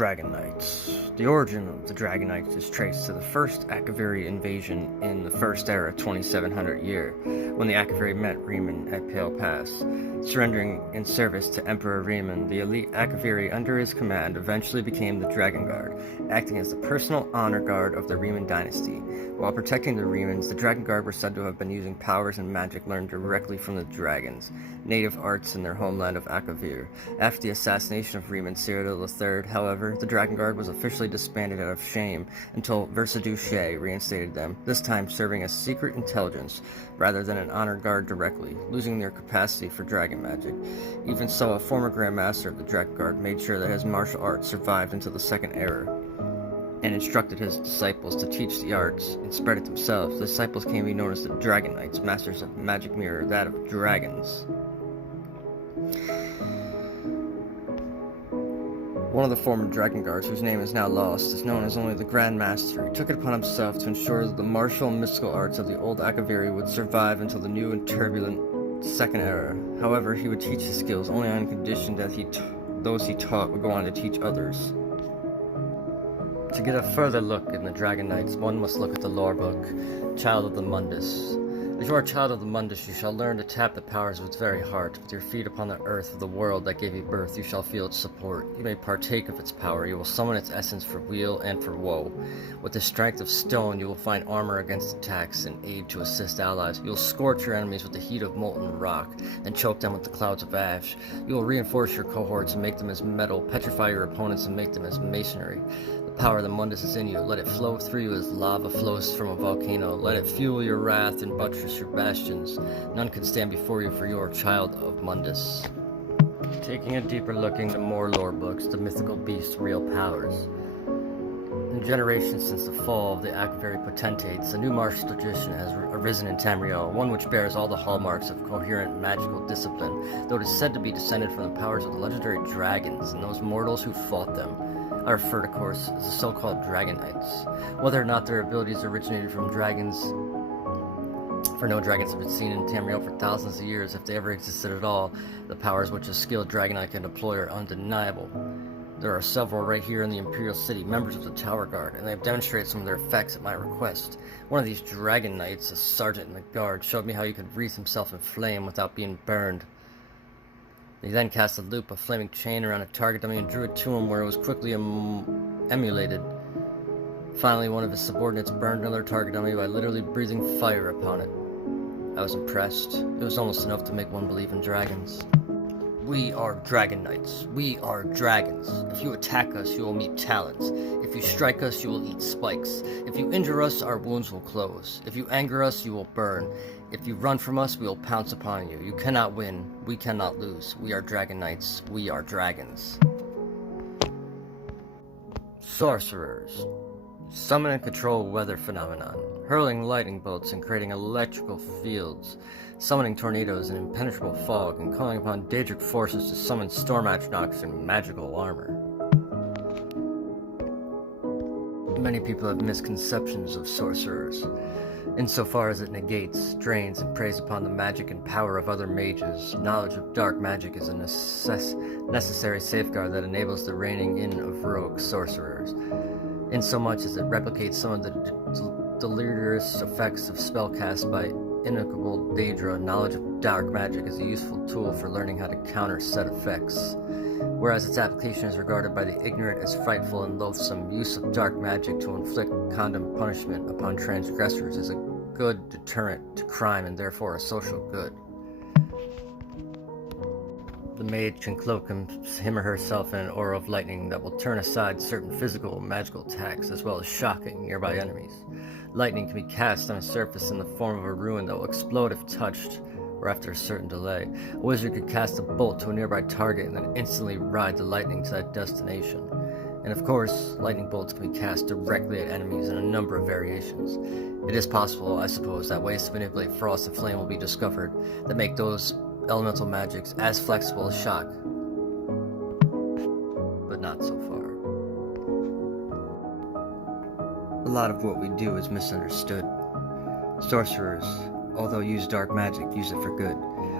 Dragonknights. The origin of the Dragonknights is traced to the first Akaviri invasion in the First Era 2700 year, when the Akaviri met Riemann at Pale Pass. Surrendering in service to Emperor Riemann, the elite Akaviri under his command eventually became the Dragon Guard, acting as the personal honor guard of the Riemann dynasty. While protecting the Riemanns, the Dragon Guard were said to have been using powers and magic learned directly from the dragons, native arts in their homeland of Akavir. After the assassination of Riemann Cyril III, however, the Dragon Guard was officially disbanded out of shame until Versailles reinstated them, this time serving as secret intelligence rather than an honor guard directly, losing their capacity for dragon magic. Even so, a former Grand Master of the Dragon Guard made sure that his martial arts survived into the Second Era, and instructed his disciples to teach the arts and spread it themselves. The disciples came to be known as the Dragonknights, masters of magic mirror, that of dragons. One of the former Dragon Guards, whose name is now lost, is known as only the Grand Master. He took it upon himself to ensure that the martial and mystical arts of the old Akaviri would survive until the new and turbulent Second Era. However, he would teach his skills only on condition that those he taught would go on to teach others. To get a further look in the Dragonknights, one must look at the lore book, Child of the Mundus. As you are a child of the Mundus, you shall learn to tap the powers of its very heart. With your feet upon the earth of the world that gave you birth, you shall feel its support. You may partake of its power. You will summon its essence for weal and for woe. With the strength of stone, you will find armor against attacks and aid to assist allies. You will scorch your enemies with the heat of molten rock, and choke them with the clouds of ash. You will reinforce your cohorts and make them as metal, petrify your opponents and make them as masonry. The power of the Mundus is in you. Let it flow through you as lava flows from a volcano. Let it fuel your wrath and buttress your bastions. None can stand before you, for you are a child of Mundus. Taking a deeper look into more lore books, the mythical beast's real powers. In generations since the fall of the Akaviri potentates, a new martial tradition has arisen in Tamriel, one which bears all the hallmarks of coherent magical discipline, though it is said to be descended from the powers of the legendary dragons and those mortals who fought them. I refer, of course, as the so-called Dragonknights. Whether or not their abilities originated from dragons, for no dragons have been seen in Tamriel for thousands of years, if they ever existed at all, the powers which a skilled Dragonknight can deploy are undeniable. There are several right here in the Imperial City, members of the Tower Guard, and they have demonstrated some of their effects at my request. One of these Dragonknights, a sergeant in the guard, showed me how he could wreath himself in flame without being burned. He then cast a loop of flaming chain around a target dummy and drew it to him, where it was quickly emulated. Finally, one of his subordinates burned another target dummy by literally breathing fire upon it. I was impressed. It was almost enough to make one believe in dragons. We are Dragonknights. We are dragons. If you attack us, you will meet talons. If you strike us, you will eat spikes. If you injure us, our wounds will close. If you anger us, you will burn. If you run from us, we will pounce upon you. You cannot win. We cannot lose. We are Dragonknights. We are dragons. Sorcerers. Summon and control weather phenomenon, hurling lightning bolts and creating electrical fields, summoning tornadoes and impenetrable fog, and calling upon Daedric forces to summon storm atronachs and magical armor. Many people have misconceptions of sorcerers, insofar as it negates, drains, and preys upon the magic and power of other mages. Knowledge of dark magic is a necessary safeguard that enables the reining in of rogue sorcerers, insomuch as it replicates some of the deleterious effects of spellcast by inequitable Daedra. Knowledge of dark magic is a useful tool for learning how to counter said effects, whereas its application is regarded by the ignorant as frightful and loathsome. Use of dark magic to inflict condemned punishment upon transgressors is a good deterrent to crime and therefore a social good. The mage can cloak him or herself in an aura of lightning that will turn aside certain physical and magical attacks, as well as shocking nearby enemies. Lightning can be cast on a surface in the form of a ruin that will explode if touched, or after a certain delay. A wizard could cast a bolt to a nearby target and then instantly ride the lightning to that destination. And of course, lightning bolts can be cast directly at enemies in a number of variations. It is possible, I suppose, that ways to manipulate frost and flame will be discovered that make those elemental magics as flexible as shock, but not so far. A lot of what we do is misunderstood. Sorcerers, although use dark magic, use it for good.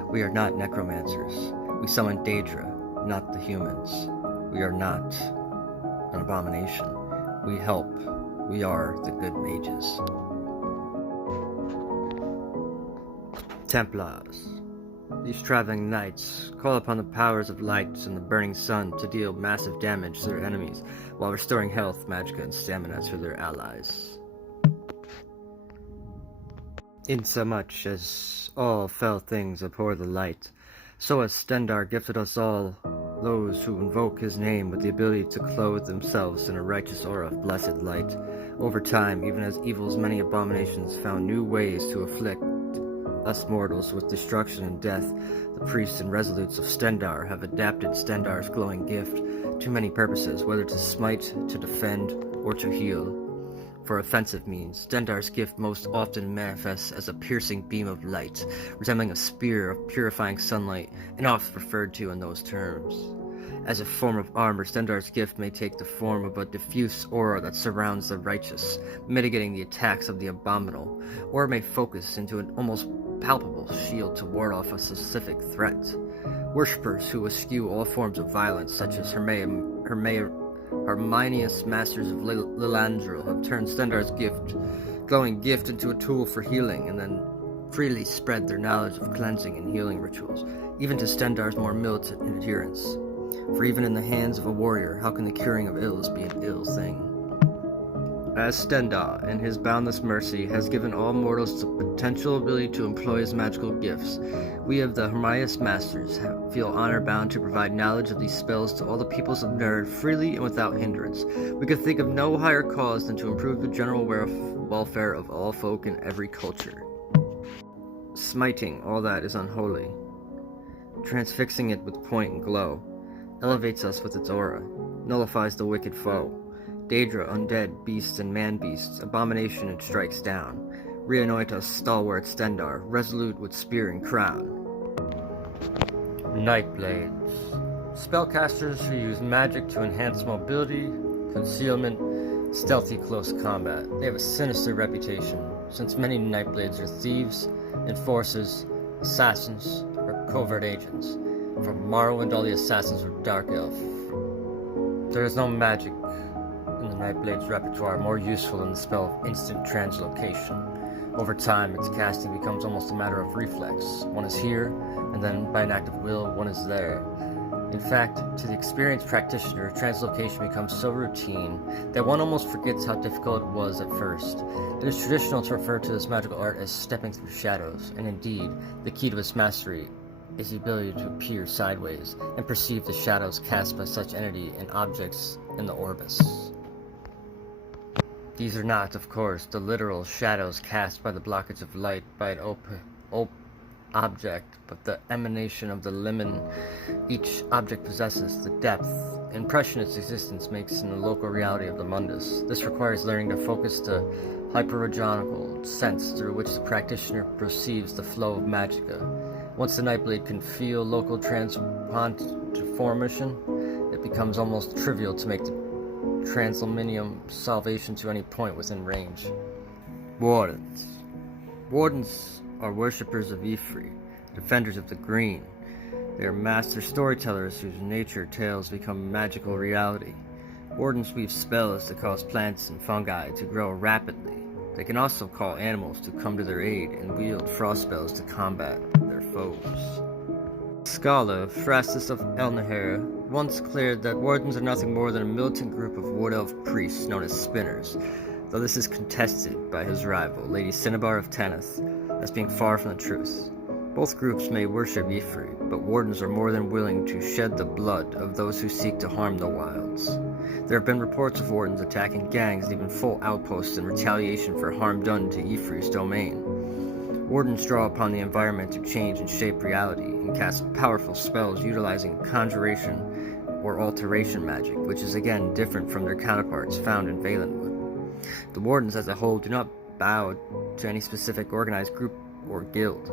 We are not necromancers. We summon Daedra, not the humans. We are not an abomination. We help. We are the good mages. Templars. These traveling knights call upon the powers of light and the burning sun to deal massive damage to their enemies while restoring health, magicka, and stamina to their allies. Insomuch as all fell things abhor the light, so has Stendarr gifted us all, those who invoke his name, with the ability to clothe themselves in a righteous aura of blessed light. Over time, even as evil's many abominations found new ways to afflict us mortals with destruction and death, the priests and resolutes of Stendarr have adapted Stendarr's glowing gift to many purposes, whether to smite, to defend, or to heal. For offensive means, Stendarr's gift most often manifests as a piercing beam of light, resembling a spear of purifying sunlight, and oft referred to in those terms. As a form of armor, Stendarr's gift may take the form of a diffuse aura that surrounds the righteous, mitigating the attacks of the abominable, or it may focus into an almost palpable shield to ward off a specific threat. Worshippers who eschew all forms of violence, such as Harmonious Masters of Lilandril, have turned Stendarr's glowing gift into a tool for healing, and then freely spread their knowledge of cleansing and healing rituals, even to Stendarr's more militant adherents. For even in the hands of a warrior, how can the curing of ills be an ill thing? As Stendarr, in his boundless mercy, has given all mortals the potential ability to employ his magical gifts, we of the Harmonious Masters feel honor-bound to provide knowledge of these spells to all the peoples of Nerd freely and without hindrance. We could think of no higher cause than to improve the general welfare of all folk in every culture. Smiting all that is unholy, transfixing it with point and glow, elevates us with its aura, nullifies the wicked foe. Daedra, undead, beasts, and man-beasts, abomination and strikes down. Reanoint us stalwart Stendarr, resolute with spear and crown. Nightblades. Spellcasters who use magic to enhance mobility, concealment, stealthy close combat. They have a sinister reputation, since many Nightblades are thieves, enforcers, assassins, or covert agents. From Morrowind, all the assassins were Dark Elf. There is no magic in the Nightblade's repertoire more useful than the spell of instant translocation. Over time, its casting becomes almost a matter of reflex. One is here, and then by an act of will, one is there. In fact, to the experienced practitioner, translocation becomes so routine that one almost forgets how difficult it was at first. It is traditional to refer to this magical art as stepping through shadows, and indeed, the key to its mastery is the ability to appear sideways and perceive the shadows cast by such entity and objects in the orbis. These are not, of course, the literal shadows cast by the blockage of light by an object, but the emanation of the limen each object possesses, the depth, impression its existence makes in the local reality of the mundus. This requires learning to focus the hyperogonical sense through which the practitioner perceives the flow of magicka. Once the Nightblade can feel local transformation, it becomes almost trivial to make the transluminium salvation to any point within range. Wardens. Wardens are worshippers of Ifrit, defenders of the green. They are master storytellers whose nature tales become magical reality. Wardens weave spells to cause plants and fungi to grow rapidly. They can also call animals to come to their aid and wield frost spells to combat their foes. Scala, Phrastus of Elnahera, once declared that wardens are nothing more than a militant group of wood elf priests known as spinners, though this is contested by his rival, Lady Cinnabar of Tanith, as being far from the truth. Both groups may worship Ifrit, but wardens are more than willing to shed the blood of those who seek to harm the wilds. There have been reports of wardens attacking gangs and even full outposts in retaliation for harm done to Ifrit's domain. Wardens draw upon the environment to change and shape reality, and cast powerful spells utilizing conjuration or alteration magic, which is again different from their counterparts found in Valenwood. The Wardens as a whole do not bow to any specific organized group or guild.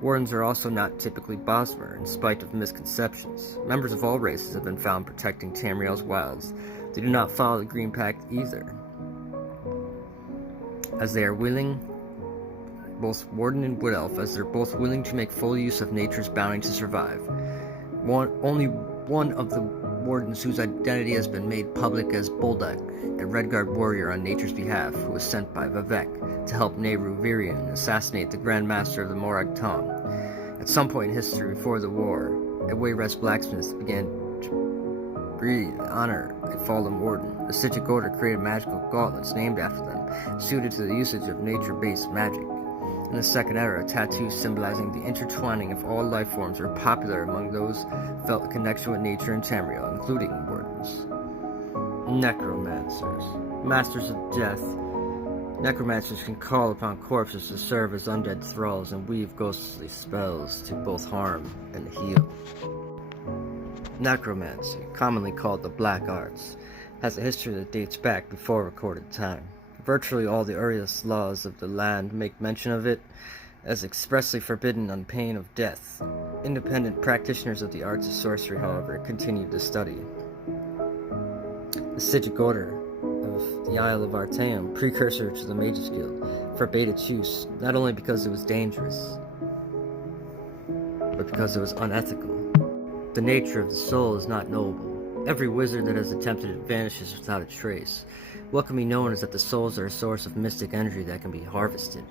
Wardens are also not typically Bosmer, in spite of misconceptions. Members of all races have been found protecting Tamriel's wilds. They do not follow the Green Pact either, as they are willing, both Warden and Wood Elf, as they're both willing to make full use of nature's bounty to survive. Only one of the wardens whose identity has been made public as Boldak, a Redguard warrior on nature's behalf who was sent by Vivek to help Nehru Virian assassinate the Grand Master of the Morag Tong. At some point in history before the war, a Wayrest blacksmith began to breathe and honor a fallen warden. The Sigil Order created magical gauntlets named after them, suited to the usage of nature-based magic. In the Second Era, tattoos symbolizing the intertwining of all life forms were popular among those who felt a connection with nature and Tamriel, including wardens. Necromancers. Masters of Death. Necromancers can call upon corpses to serve as undead thralls and weave ghostly spells to both harm and heal. Necromancy, commonly called the Black Arts, has a history that dates back before recorded time. Virtually all the earliest laws of the land make mention of it as expressly forbidden on pain of death. Independent practitioners of the arts of sorcery, however, continued to study. The Sigil Order of the Isle of Artaeum, precursor to the Mages Guild, forbade its use, not only because it was dangerous, but because it was unethical. The nature of the soul is not noble. Every wizard that has attempted it vanishes without a trace. What can be known is that the souls are a source of mystic energy that can be harvested.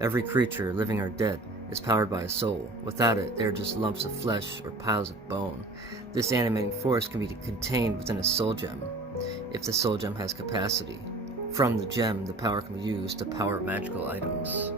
Every creature, living or dead, is powered by a soul. Without it, they are just lumps of flesh or piles of bone. This animating force can be contained within a soul gem, if the soul gem has capacity. From the gem, the power can be used to power magical items.